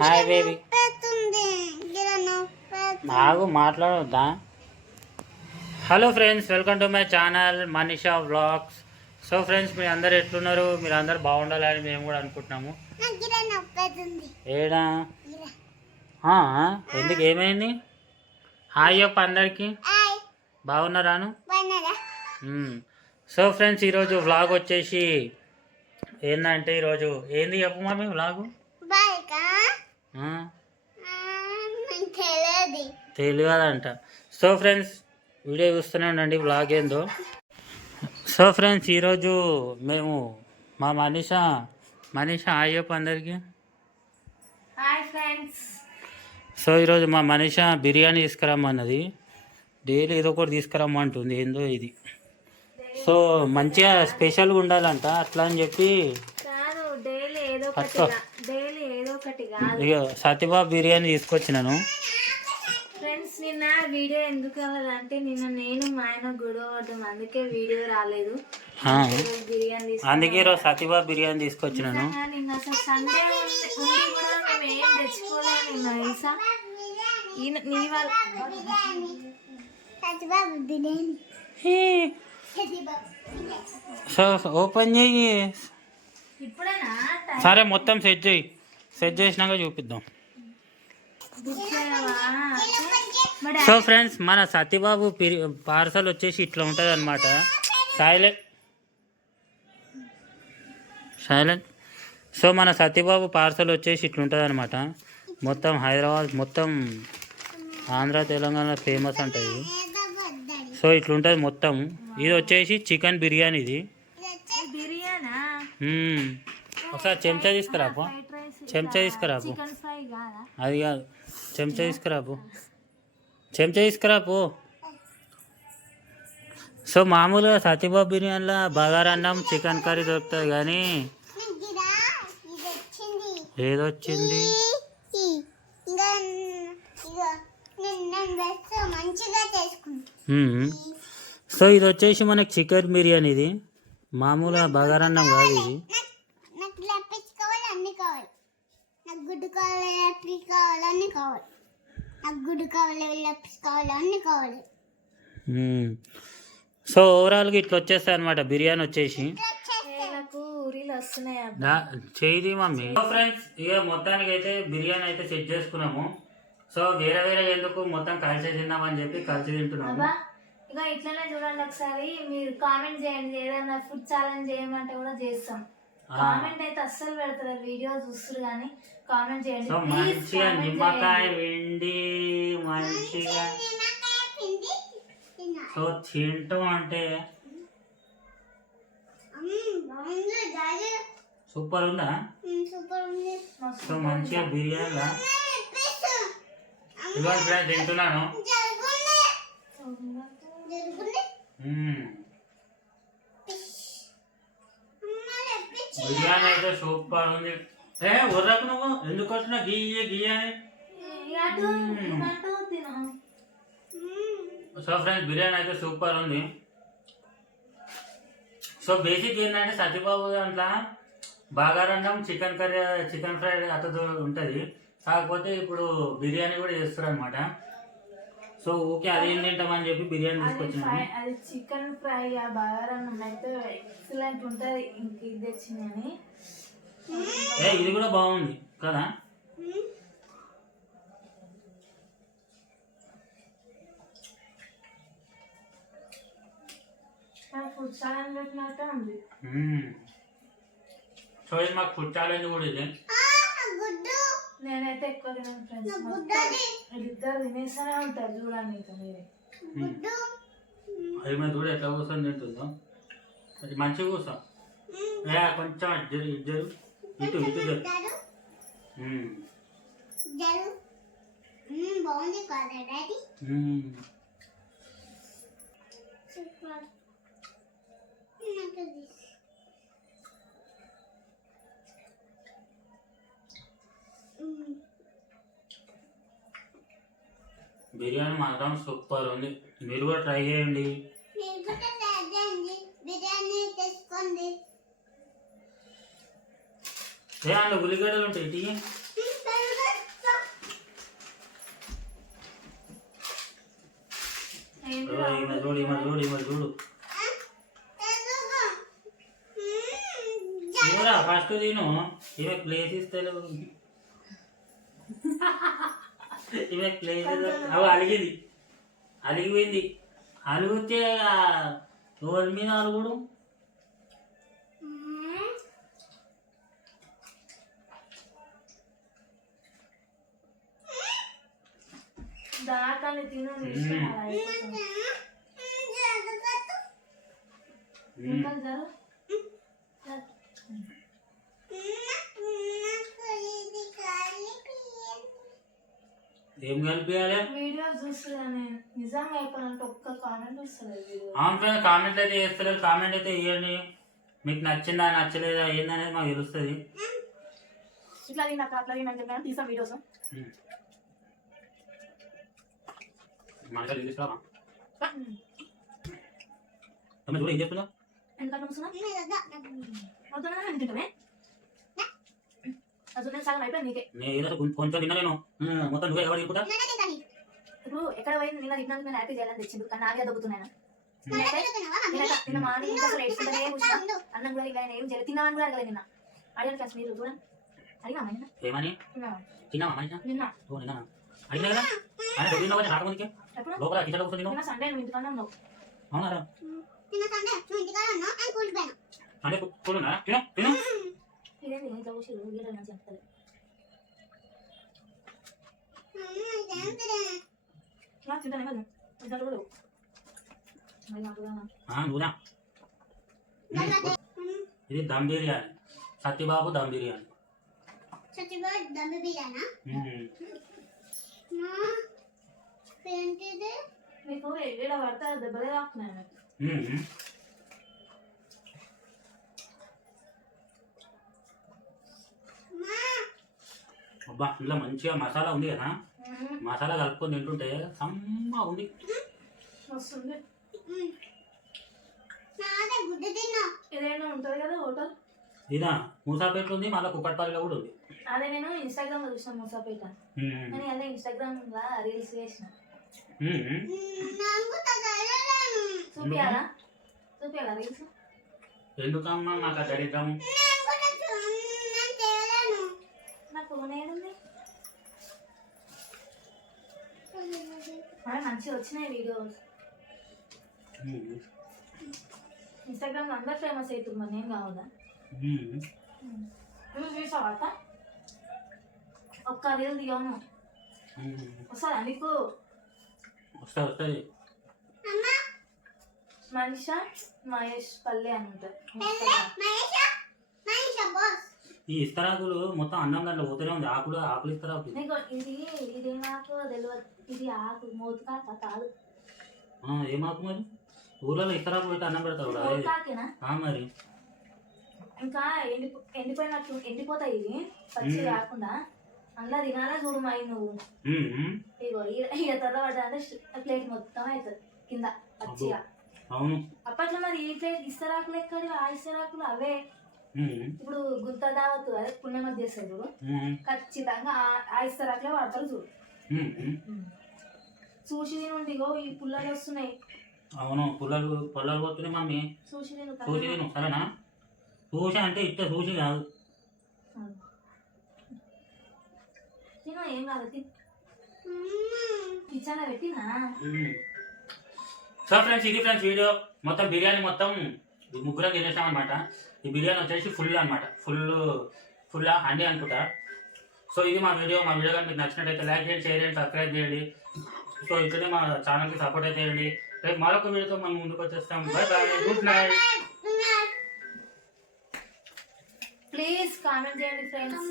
Hi baby నాకు మాట్లాడొద్దా hello friends welcome to my channel Manisha vlogs so friends మీరు అందరు ఎట్లున్నారు? మీరు అందరు బాగుండాలని మేము కూడా అనుకుంటున్నాము. ఏడా? ఎందుకు? ఏమైంది? హాయ్ చెప్ప అందరికి. బాగున్నారాను. సో ఫ్రెండ్స్ ఈరోజు వ్లాగ్ వచ్చేసి ఏంటంటే ఈరోజు ఏంది చెప్పు మమ్మీ వ్లాగు బాయ్కా ఆ, నాకు తెలియదు తెలియదంట సో ఫ్రెండ్స్ వీడియో చూస్తూనే ఉండండి వ్లాగ్ ఏందో. సో ఫ్రెండ్స్ ఈరోజు మేము మా మనీష మనీష హాయ్ చెప్పు అందరికి. Hi friends. సో ఈరోజు మా మనీష బిర్యానీ తీసుకురమ్మన్నది. డైలీ ఏదో ఒకటి తీసుకురమ్మంటుంది ఏందో ఇది. సో మంచిగా స్పెషల్గా ఉండాలంట అట్లా అని చెప్పి డైలీ ఏదో పట్టుకో. డైలీ ఏదో ఒకటి కాదు ఇక సత్యబాబు బిర్యానీ తీసుకొచ్చినాను. ఫ్రెండ్స్ నిన్న వీడియో ఎందుకు అంటే నిన్న నేను మా ఆయన గొడవ పడ్డాం. అందుకే వీడియో రాలేదు. బిర్యానీ. అందుకే ఈరోజు సత్యబాబు బిర్యానీ తీసుకొచ్చినాను. నిజంగా నిన్న అసలు సండే ఉండి ఉండి కూడా మేము ఏం తెచ్చుకోలేదు నిన్న తెలుసా ఈయన నీ వాళ్ళ సో ఓపెన్ చేయి ఇప్పుడేనా? సరే మొత్తం సెట్ చేయి సెట్ చేసినాక చూపిద్దాం. సో ఫ్రెండ్స్ మన సత్యబాబు పార్సల్ వచ్చేసి ఇట్లా ఉంటుంది అనమాట సైలెంట్. సైలెంట్ సో మన సత్యబాబు పార్సల్ వచ్చేసి ఇట్లా ఉంటుంది అనమాట మొత్తం హైదరాబాద్ మొత్తం ఆంధ్ర తెలంగాణ ఫేమస్ అంటది సో ఇట్లుంటుంది మొత్తం. ఇది వచ్చేసి చికెన్ బిర్యానీ? ఇది. ఒకసారి చెంచా తీసుకురాపు. చెంచా తీసుకురాపు. అది కాదు. చెంచా తీసుకురాపు. చెంచా తీసుకురాపు. సో మామూలుగా సత్యబాబు బిర్యానీలో బగారా అన్నం చికెన్ కర్రీ దొరుకుతుంది కానీ ఏదొచ్చింది. సో ఇది వచ్చేసి మనకి చికెన్ బిర్యానీ ఇది మామూలుగా బగారా అన్నం కాదు ఇది నాకు లెప్పించి కావాలి అన్ని కావాలి నాకు గుడ్డు కావాలి లెప్పి కావాలి అన్ని కావాలి. నాకు గుడ్డు కావాలి లెప్పి కావాలి. అన్ని కావాలి. సో ఓవరాల్గా ఇట్లా వచ్చేస్తాయి అనమాట బిర్యానీ వచ్చేసి. నాకు ఊరిలో వస్తున్నాయి దా- చేయి మమ్మీ. సో ఫ్రెండ్స్ ఇక మొత్తానికి అయితే బిర్యానీ అయితే సెట్ చేసుకున్నాము. సో వేరే వేరే ఎందుకు మొత్తం కలిసి తిందామని చెప్పి కలిసి తింటున్నాము. ఇక ఇట్లనే చూడండి ఒకసారి. మీరు కామెంట్ చేయండి. ఏదైనా ఫుడ్ ఛాలెంజ్ చేయమంటే కూడా చేస్తాం. కామెంట్ అయితే అస్సలు పెడతారు వీడియో చూస్తారు కానీ కామెంట్ చేయండి. సో మంచిగా నిమ్మకాయ. వెండి మంచిగా. సో తింటూ అంటే సూపర్ ఉందా? సో మంచిగా బిర్యానీ ఇవాళ తింటున్నాను. బిర్యానీ అయితే సూపర్ ఉంది. ఏ ఉర్రకు నువ్వు? ఎందుకు వచ్చినా గీయ గీయ అని. సో ఫ్రెండ్స్ బిర్యానీ అయితే సూపర్ ఉంది. సో బేసిక్ ఏంటంటే సత్యబాబు దాంట్లో బాగారన్నం చికెన్ కర్రీ చికెన్ ఫ్రై అతడు ఉంటుంది. కాకపోతే ఇప్పుడు బిర్యానీ కూడా చేస్తారు అనమాట సో ఓకే అదేం తింటామని చెప్పి బిర్యానీ అది తీసుకొచ్చినాము ఫ్రై అది చికెన్ ఫ్రై ఆ బగారన్నం అయితే ఎక్సలెంట్ ఉంటుంది. ఇంక ఇది తెచ్చిందని ఏ ఇది కూడా బాగుంది. కదా? ఫుడ్ ఛాలెంజ్ పెట్టినట్టే ఉంది. మ్మ్. సో ఇది మాకు ఫుడ్ ఛాలెంజ్ కూడా ఇది. నేనైతే ఎక్కువ తినను ఫ్రెండ్స్ వీళ్ళిద్దరు తినేస్తూనే ఉంటారు చూడండి ఇక మీరే. మ్మ్. అది మరి చూడు ఎట్లా కూర్చొని తింటుందో. అది మంచిగా కూర్చో. ఏ కొంచెం అటు జరు ఇటు జరు. ఇటు ఇటు జరు. మ్మ్. బాగుంది కదా డాడీ? మ్మ్. సూపర్. బిర్యానీ మాత్రం సూపర్ ఉంది. మీరు కూడా ట్రై చేయండి. ఏ అందులో ఉల్లిగడ్డలు ఉంటాయి టీ. చూడు ఈమె చూడు ఈమె చూడు. ఫస్ట్ తిను. ఈమె ప్లేస్ ఇస్తలేదు ఈమె ప్లేస్ అవి అలిగింది అలిగిపోయింది అలిగితే ఎవరి మీద అలుగుడు దాకాన్ని తిను నీ ఇష్టం అలా అయిపోతుంది. ఇంకా. జరు. ఏం కలిపియాలి? వీడియో నిజంగా అయిపోయినంటే ఒక్క కామెంట్ అవును ఫ్రెండ్స్ కామెంట్ అయితే చేస్తలేదు కామెంట్ అయితే ఇవ్వండి మీకు నచ్చిందా నచ్చలేదా ఏందనేది మాకు తెలుస్తుంది. ఇట్లా నాకు అట్లా నేను చెప్పాను? తీసాం వీడియోస్ మనకి చూడు ఏం అవుతున్నా నేను కొంచెం- తిన్నా నేను మొత్తం నువ్వే ఎవరు తీసుకుంటా ఇప్పుడు ఎక్కడ పోయి నిన్న తిన్నాక నేను హ్యాపీ చేయాలని తెచ్చిండు. కానీ నాకే దొబ్బుతున్నాను నేనైతే నిన్న నిన్న మార్నింగ్ ఇంకా అసలు ఏడ్చుకుంటూనే కూర్చున్నా అన్నం కూడా ఇలా ఏం చేయలేదు తిన్నామని కూడా అడగలేదు నిన్న. అడిగాను ఫ్రెండ్స్ మీరు చూడండి. అడిగామా నిన్న? ఏమని? తిన్నావా? తిన్నావా మనిషి నిన్న. ఓ నిన్న అడిగినా కదా? ఆయన డబ్బులు కొంచెం రాకముందుకే ఎప్పుడు? లోపల కిచెన్ కూర్చొని తిన్నావు? నిన్న సండే నువ్వు ఇంటికన్నా ఉన్నావు. అవునారా నిన్న సండే నువ్వు ఇంటికాడ ఉన్నావు అని కూలిపోయాను. అంటే కూడున్నా తిను తిను. ఇదేంటి ఇంట్లో కూర్చి వీడియో నుంచి చెప్తారు నాకు తింటానే కదా తింటారు కూడా మరి నాకు కూడా ఆ, నువ్వుదా ఇది దమ్ బిర్యానీ సత్యబాబు దమ్ బిర్యానీ సత్యబాబు దమ్ము బిర్యానా ఉమ్. ఏంటిది నీకు ఏడ పడితే దెబ్బలే తాకుతున్నాయి అబ్బా ఇందులో మంచిగా మసాలా ఉంది కదా. మసాలా కలుపుకొని తింటుంటే సమ్మ ఉంది. వస్తుంది. నాదే గుడ్డ తిన్నా. ఇదేనా ఉంటుంది కదా హోటల్? ఇదా మూసాపేట ఉంది మళ్ళీ కుక్కట్పల్లిలో కూడా ఉంది. అదే నేను ఇన్స్టాగ్రామ్లో చూసిన మూసాపేట. కానీ అదే ఇన్స్టాగ్రామ్లో రీల్స్ చేసిన. చూపియాలా? చూపియాలా రీల్స్? ఎందుకమ్మా నాకు ఆ దరిద్రం నేను కూడా చూ- నేను చేయలేను నా ఫోన్ ఏడుంది అదే మంచిగా వచ్చినాయి వీడియోస్ ఉమ్. ఇన్స్టాగ్రామ్లో అందరు ఫేమస్ అవుతుంది మరి నేను కావాలా. నువ్వు చూసావా? ఒక్క రీల్ దిగవును ఉమ్. వస్తుందా నీకు? వస్తా వస్తుంది. మనిష? మహేష్ పల్లె అని ఈ ఇస్తరాకులు మొత్తం అన్నం దాంట్లో పోతూనే ఉంది. ఆకులు ఆకులు ఇస్తరాకు నీకు ఇది ఇది నాకు తెలియదు ఇది ఆకు మోతుకాక కాదు. ఆ, ఏం ఆకు మరి? ఊర్లలో ఇస్తరాకు పెట్టి అన్నం పెడతారు మరి. ఇంకా ఎండి ఎండిపోయినట్టు ఎండిపోతాయి ఇవి పచ్చి. కాకుండా. అందులో తినాలా చూడు మరి నువ్వు. ఇగో ఈడ తర్ర పడ్డా ప్లేట్ మొత్తం అవుతుంది కింద పచ్చిగా. అవును. అప్పట్లో మరి ఈ ప్లేట్ ఇస్తరాకులు ఎక్కడి ఆ ఇస్తరాకులు అవే. ఇప్పుడు గుంత దావత్తు అదే పుణ్యమతి చేస్తారు. ఖచ్చితంగా ఆ- ఇస్తరాకులే వాడతారు చూడు. చూసి తినుండి ఇగో ఈ పుల్లలు వస్తున్నాయి. అవును పుల్లలు పొలాలు పోతున్నాయి మమ్మీ చూసి తిను చూసి తిను సరేనా? చూసి అంటే ఇట్ట చూసి కాదు. తిను ఏం కాదు కిచెన్ పెట్టినా? సో ఫ్రెండ్స్ ఇది ఫ్రెండ్స్ వీడియో. మొత్తం బిర్యానీ మొత్తం ముగ్గురం తినేసాం అనమాట ఈ బిర్యానీ వచ్చేసి ఫుల్ అనమాట ఫుల్ ఫుల్ హండి అనుకుంటా. సో ఇది మా వీడియో. మా వీడియో కానీ మీకు నచ్చినట్టయితే లైక్ చేయండి షేర్ చేయండి సబ్స్క్రైబ్ చేయండి. సో ఇట్లనే మా ఛానల్కి సపోర్ట్ అయితే చేయండి. రేపు మరొక వీడియోతో మనం ముందుకు వచ్చేస్తాం. Bye bye good night please comment చేయండి ఫ్రెండ్స్